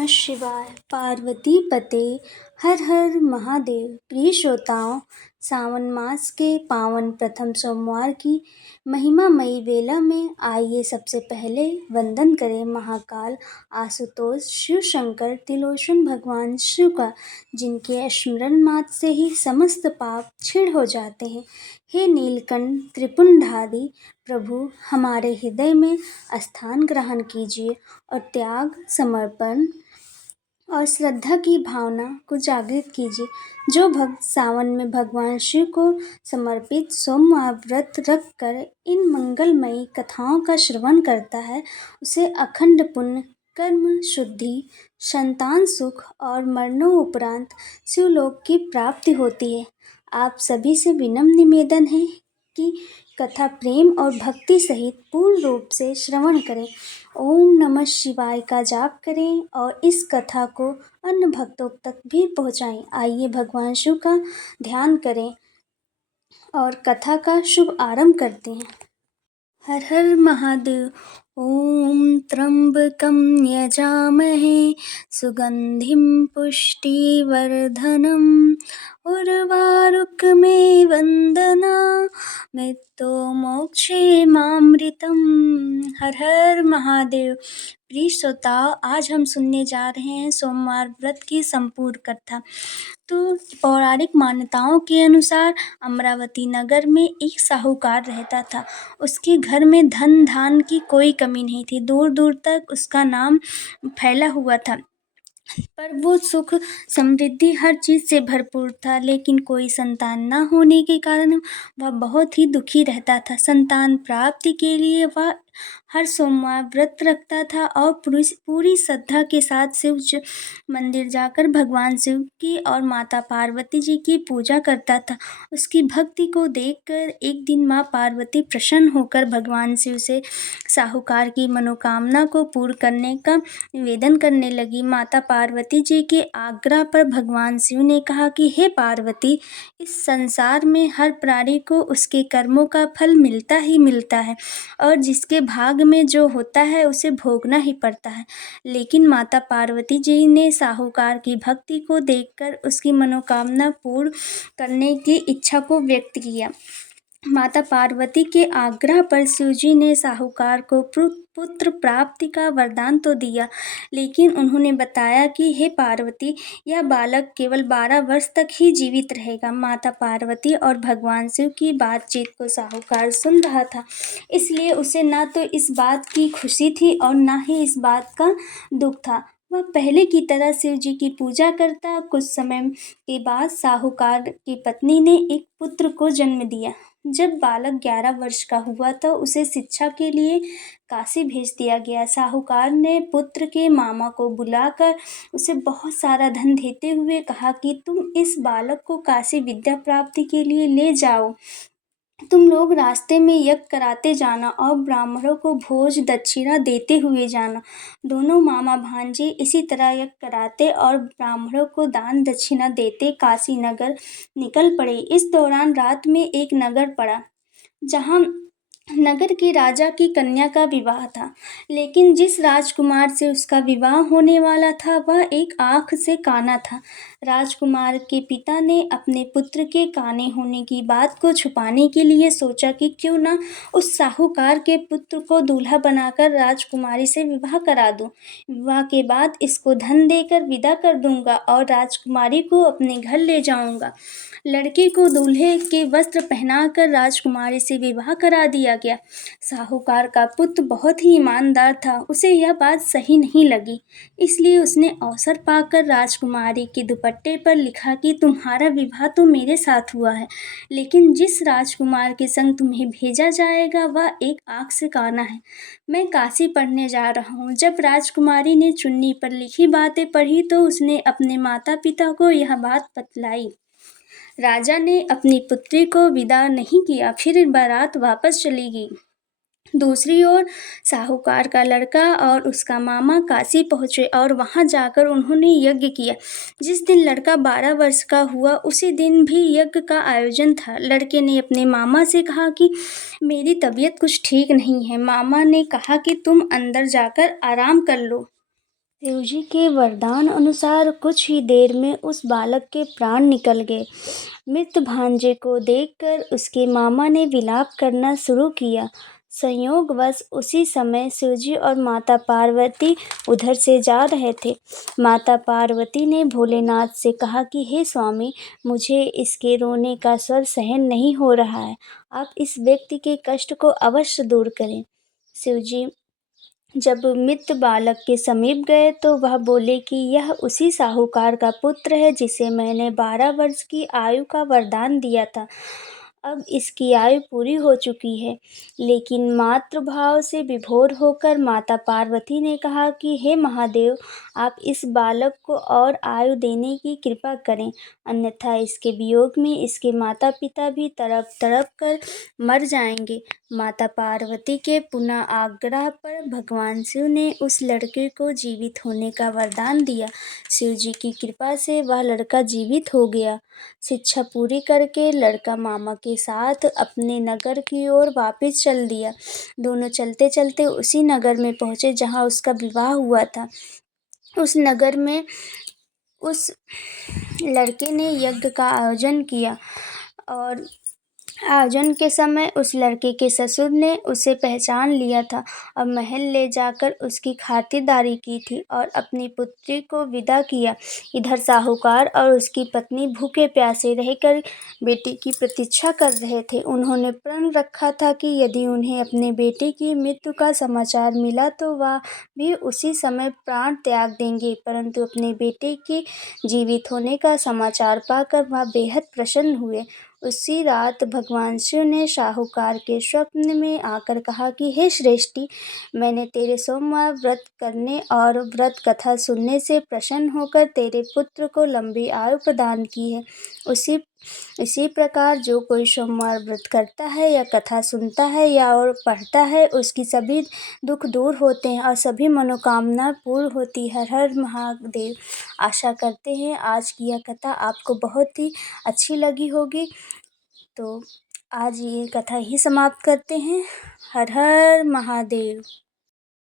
नमः शिवाय। पार्वती पते हर हर महादेव। प्रिय श्रोताओं, सावन मास के पावन प्रथम सोमवार की महिमामयी वेला में आइए सबसे पहले वंदन करें महाकाल आशुतोष शिव शंकर त्रिलोचन भगवान शिव का, जिनके स्मरण मात्र से ही समस्त पाप क्षीण हो जाते हैं। हे नीलकंठ त्रिपुंडारी प्रभु, हमारे हृदय में स्थान ग्रहण कीजिए और त्याग, समर्पण और श्रद्धा की भावना को जागृत कीजिए। जो भक्त सावन में भगवान शिव को समर्पित सोमवार व्रत रखकर इन मंगलमयी कथाओं का श्रवण करता है, उसे अखंड पुण्य, कर्म शुद्धि, संतान सुख और मरणोपरांत शिवलोक की प्राप्ति होती है। आप सभी से विनम्र निवेदन है कि कथा प्रेम और भक्ति सहित पूर्ण रूप से श्रवण करें। ओम नमः शिवाय का जाप करें और इस कथा को अन्य भक्तों तक भी पहुंचाएं। आइए भगवान शिव का ध्यान करें और कथा का शुभ आरंभ करते हैं। हर हर महादेव। ओम त्र्यंबकं यजामहे सुगंधिं पुष्टिवर्धनम् उर्वारुकमे वंदना मृत्युमोक्षेमामृतम्। हर हर महादेव। प्रिय श्रोताओ, आज हम सुनने जा रहे हैं सोमवार व्रत की संपूर्ण कथा। तो पौराणिक मान्यताओं के अनुसार अमरावती नगर में एक साहूकार रहता था। उसके घर में धन धान की कोई कमी नहीं थी। दूर दूर तक उसका नाम फैला हुआ था, पर वो सुख समृद्धि हर चीज़ से भरपूर था, लेकिन कोई संतान न होने के कारण वह बहुत ही दुखी रहता था। संतान प्राप्ति के लिए वह हर सोमवार व्रत रखता था और पूरी श्रद्धा के साथ शिव मंदिर जाकर भगवान शिव की और माता पार्वती जी की पूजा करता था। उसकी भक्ति को देखकर एक दिन माँ पार्वती प्रसन्न होकर भगवान शिव से साहूकार की मनोकामना को पूर्ण करने का निवेदन करने लगी। माता पार्वती जी के आग्रह पर भगवान शिव ने कहा कि हे पार्वती, इस संसार में हर प्राणी को उसके कर्मों का फल मिलता ही मिलता है और जिसके भाग में जो होता है उसे भोगना ही पड़ता है। लेकिन माता पार्वती जी ने साहूकार की भक्ति को देखकर उसकी मनोकामना पूर्ण करने की इच्छा को व्यक्त किया। माता पार्वती के आग्रह पर शिवजी ने साहूकार को पुत्र प्राप्ति का वरदान तो दिया, लेकिन उन्होंने बताया कि हे पार्वती, यह बालक केवल 12 वर्ष तक ही जीवित रहेगा। माता पार्वती और भगवान शिव की बातचीत को साहूकार सुन रहा था, इसलिए उसे ना तो इस बात की खुशी थी और ना ही इस बात का दुख था। वह पहले की तरह शिव जी की पूजा करता। कुछ समय के बाद साहूकार की पत्नी ने एक पुत्र को जन्म दिया। जब बालक 11 वर्ष का हुआ तो उसे शिक्षा के लिए काशी भेज दिया गया। साहूकार ने पुत्र के मामा को बुलाकर उसे बहुत सारा धन देते हुए कहा कि तुम इस बालक को काशी विद्या प्राप्ति के लिए ले जाओ। तुम लोग रास्ते में यज्ञ कराते जाना और ब्राह्मणों को भोज दक्षिणा देते हुए जाना। दोनों मामा भांजे इसी तरह यज्ञ कराते और ब्राह्मणों को दान दक्षिणा देते काशी नगर निकल पड़े। इस दौरान रात में एक नगर पड़ा, जहाँ नगर के राजा की कन्या का विवाह था, लेकिन जिस राजकुमार से उसका विवाह होने वाला था वह एक आँख से काना था। राजकुमार के पिता ने अपने पुत्र के काने होने की बात को छुपाने के लिए सोचा कि क्यों ना उस साहूकार के पुत्र को दूल्हा बनाकर राजकुमारी से विवाह करा दूं। विवाह के बाद इसको धन देकर विदा कर दूंगा और राजकुमारी को अपने घर ले जाऊंगा। लड़के को दूल्हे के वस्त्र पहनाकर राजकुमारी से विवाह करा दिया गया। साहूकार का पुत्र बहुत ही ईमानदार था, उसे यह बात सही नहीं लगी, इसलिए उसने अवसर पाकर राजकुमारी के दुपट्टे पर लिखा कि तुम्हारा विवाह तो मेरे साथ हुआ है, लेकिन जिस राजकुमार के संग तुम्हें भेजा जाएगा वह एक आँख से काना है। मैं काशी पढ़ने जा रहा हूँ। जब राजकुमारी ने चुन्नी पर लिखी बातें पढ़ी तो उसने अपने माता पिता को यह बात बतलाई। राजा ने अपनी पुत्री को विदा नहीं किया, फिर बारात वापस चली गई। दूसरी ओर साहूकार का लड़का और उसका मामा काशी पहुँचे और वहां जाकर उन्होंने यज्ञ किया। जिस दिन लड़का 12 वर्ष का हुआ उसी दिन भी यज्ञ का आयोजन था। लड़के ने अपने मामा से कहा कि मेरी तबीयत कुछ ठीक नहीं है। मामा ने कहा कि तुम अंदर जाकर आराम कर लो। शिवजी के वरदान अनुसार कुछ ही देर में उस बालक के प्राण निकल गए। मृत भांजे को देखकर उसके मामा ने विलाप करना शुरू किया। संयोगवश उसी समय शिवजी और माता पार्वती उधर से जा रहे थे। माता पार्वती ने भोलेनाथ से कहा कि हे स्वामी, मुझे इसके रोने का स्वर सहन नहीं हो रहा है। आप इस व्यक्ति के कष्ट को अवश्य दूर करें। शिवजी जब मृत बालक के समीप गए तो वह बोले कि यह उसी साहूकार का पुत्र है जिसे मैंने 12 वर्ष की आयु का वरदान दिया था। अब इसकी आयु पूरी हो चुकी है। लेकिन मातृभाव से विभोर होकर माता पार्वती ने कहा कि हे महादेव, आप इस बालक को और आयु देने की कृपा करें, अन्यथा इसके वियोग में इसके माता पिता भी तड़प तड़प कर मर जाएंगे। माता पार्वती के पुनः आग्रह पर भगवान शिव ने उस लड़के को जीवित होने का वरदान दिया। शिव जी की कृपा से वह लड़का जीवित हो गया। शिक्षा पूरी करके लड़का मामा के साथ अपने नगर की ओर वापस चल दिया। दोनों चलते चलते उसी नगर में पहुंचे जहां उसका विवाह हुआ था। उस नगर में उस लड़के ने यज्ञ का आयोजन किया और आयोजन के समय उस लड़के के ससुर ने उसे पहचान लिया था और महल ले जाकर उसकी खातिरदारी की थी और अपनी पुत्री को विदा किया। इधर साहूकार और उसकी पत्नी भूखे प्यासे रहकर बेटे की प्रतीक्षा कर रहे थे। उन्होंने प्रण रखा था कि यदि उन्हें अपने बेटे की मृत्यु का समाचार मिला तो वह भी उसी समय प्राण त्याग देंगे, परंतु अपने बेटे के जीवित होने का समाचार पाकर वह बेहद प्रसन्न हुए। उसी रात भगवान शिव ने साहूकार के स्वप्न में आकर कहा कि हे श्रेष्ठी, मैंने तेरे सोमवार व्रत करने और व्रत कथा सुनने से प्रसन्न होकर तेरे पुत्र को लंबी आयु प्रदान की है। इसी प्रकार जो कोई सोमवार व्रत करता है या कथा सुनता है या और पढ़ता है, उसकी सभी दुख दूर होते हैं और सभी मनोकामना पूर्ण होती है। हर हर महादेव। आशा करते हैं आज की यह कथा आपको बहुत ही अच्छी लगी होगी। तो आज ये कथा ही समाप्त करते हैं। हर हर महादेव।